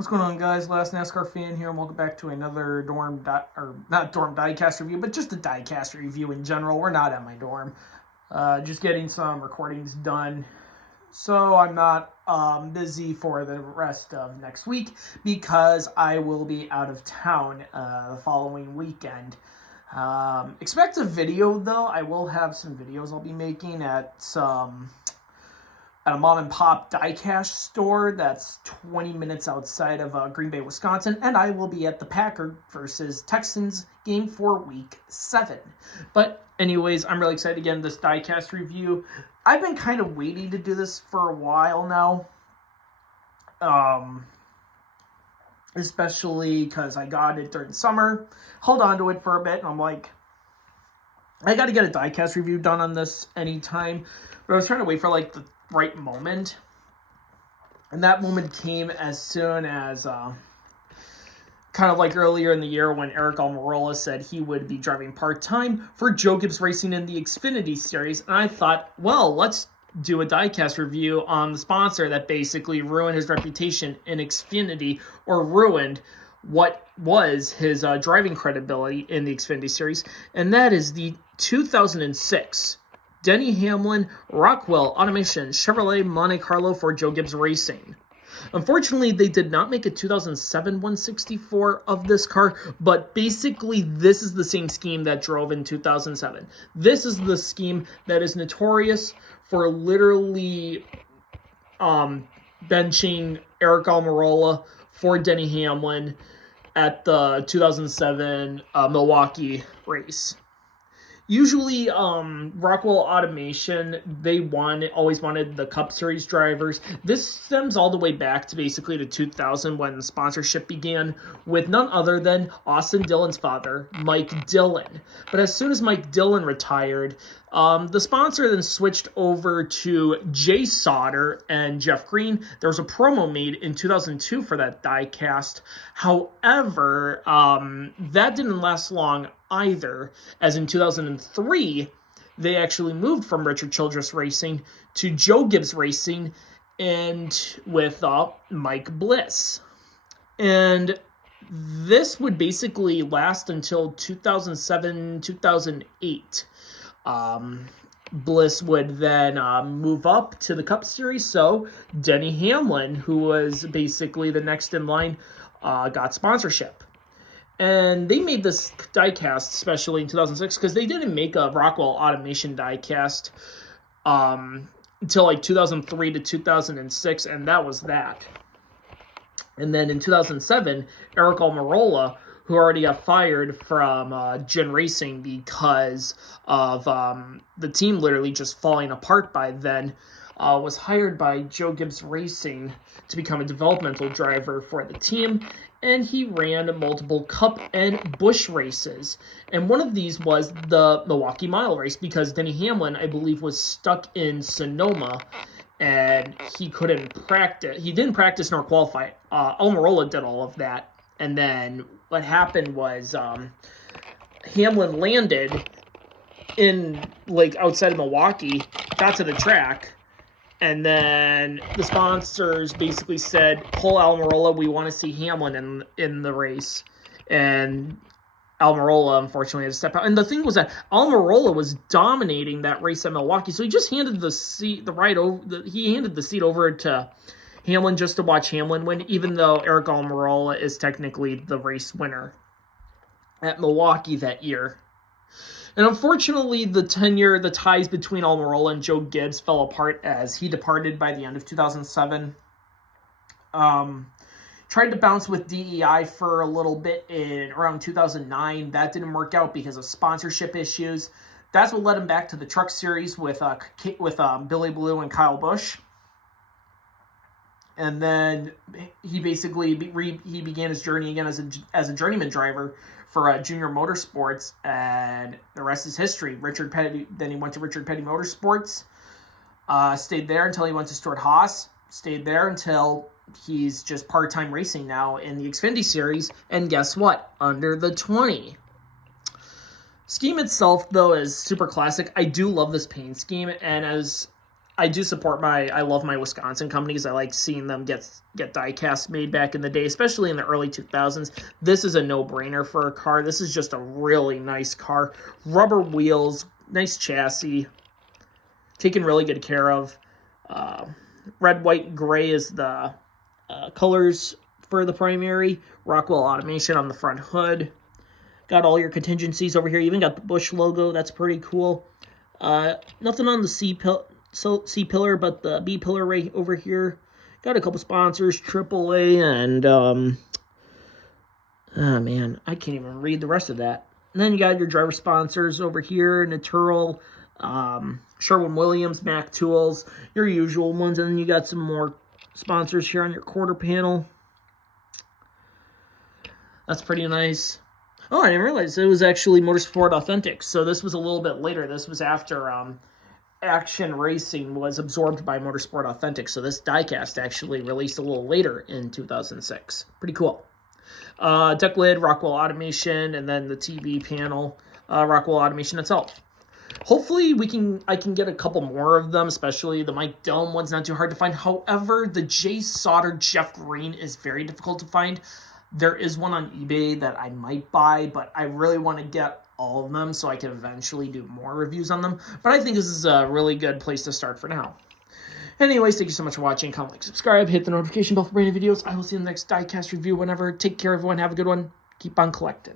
What's going on, guys? Last NASCAR fan here, and welcome back to another not dorm diecast review, but just a diecast review in general. We're not at my dorm, just getting some recordings done, so I'm not busy for the rest of next week because I will be out of town the following weekend. Expect a video though. I will have some videos I'll be making at a mom and pop diecast store that's 20 minutes outside of Green Bay, Wisconsin, and I will be at the Packers versus Texans game for week 7. But anyways, I'm really excited to get into this diecast review. I've been kind of waiting to do this for a while now, especially because I got it during summer, hold on to it for a bit, and I'm like, I got to get a diecast review done on this anytime, but I was trying to wait for like the right moment, and that moment came as soon as kind of like earlier in the year when Aric Almirola said he would be driving part-time for Joe Gibbs Racing in the Xfinity Series, and I thought, well, let's do a diecast review on the sponsor that basically ruined his reputation in Xfinity, or ruined what was his driving credibility in the Xfinity Series, and that is the 2006 Denny Hamlin Rockwell Automation Chevrolet Monte Carlo for Joe Gibbs Racing. Unfortunately, they did not make a 2007 164 of this car, but basically this is the same scheme that drove in 2007. This is the scheme that is notorious for literally benching Aric Almirola for Denny Hamlin at the 2007 Milwaukee race. Usually, Rockwell Automation, they always wanted the Cup Series drivers. This stems all the way back to basically to 2000 when the sponsorship began with none other than Austin Dillon's father, Mike Dillon. But as soon as Mike Dillon retired, the sponsor then switched over to Jay Sauter and Jeff Green. There was a promo made in 2002 for that diecast. However, that didn't last long either, as in 2003, they actually moved from Richard Childress Racing to Joe Gibbs Racing, and with Mike Bliss. And this would basically last until 2007, 2008. Bliss would then move up to the Cup Series, so Denny Hamlin, who was basically the next in line, got sponsorship. And they made this diecast, especially in 2006, because they didn't make a Rockwell Automation diecast until like 2003 to 2006, and that was that. And then in 2007, Aric Almirola, who already got fired from Gen Racing because of the team literally just falling apart by then, was hired by Joe Gibbs Racing to become a developmental driver for the team, and he ran multiple Cup and Busch races. And one of these was the Milwaukee Mile race, because Denny Hamlin, I believe, was stuck in Sonoma, and he couldn't practice. He didn't practice nor qualify. Almirola did all of that, and then what happened was Hamlin landed in like outside of Milwaukee, got to the track, and then the sponsors basically said, pull Almirola, we want to see Hamlin in the race. And Almirola, unfortunately, had to step out. And the thing was that Almirola was dominating that race at Milwaukee, so he just handed the seat over to Hamlin just to watch Hamlin win, even though Aric Almirola is technically the race winner at Milwaukee that year. And unfortunately, the ties between Almirola and Joe Gibbs fell apart as he departed by the end of 2007. Tried to bounce with DEI for a little bit in around 2009. That didn't work out because of sponsorship issues. That's what led him back to the Truck Series with Billy Blue and Kyle Busch. And then he basically he began his journey again as a journeyman driver for Junior Motorsports, and the rest is history. Then he went to Richard Petty Motorsports, stayed there until he went to Stuart Haas, stayed there until he's just part-time racing now in the Xfinity Series, and guess what? Under the 20. Scheme itself, though, is super classic. I do love this paint scheme, and as I do support I love my Wisconsin companies. I like seeing them get diecast made back in the day, especially in the early 2000s. This is a no-brainer for a car. This is just a really nice car. Rubber wheels, nice chassis, taken really good care of. Red, white, and gray is the colors for the primary. Rockwell automation on the front hood. Got all your contingencies over here. You even got the Bush logo. That's pretty cool. Nothing on the C pillar, but the B pillar right over here. Got a couple sponsors, AAA, and oh man, I can't even read the rest of that. And then you got your driver sponsors over here, Natural, Sherwin-Williams, Mac Tools, your usual ones, and then you got some more sponsors here on your quarter panel. That's pretty nice. Oh, I didn't realize it was actually Motorsport Authentic. So this was a little bit later. This was after Action Racing was absorbed by Motorsport Authentic. So this diecast actually released a little later in 2006. Pretty cool. Deck lid, Rockwell automation, and then the TV panel, Rockwell automation itself. Hopefully I can get a couple more of them, especially the Mike Dome one's not too hard to find. However, the Jay Sauter Jeff Green is very difficult to find. There is one on eBay that I might buy, but I really want to get all of them so I can eventually do more reviews on them. But I think this is a really good place to start for now. Anyways, thank you so much for watching. Comment, like, subscribe, hit the notification bell for brand new videos. I will see you in the next diecast review whenever. Take care, everyone. Have a good one. Keep on collecting.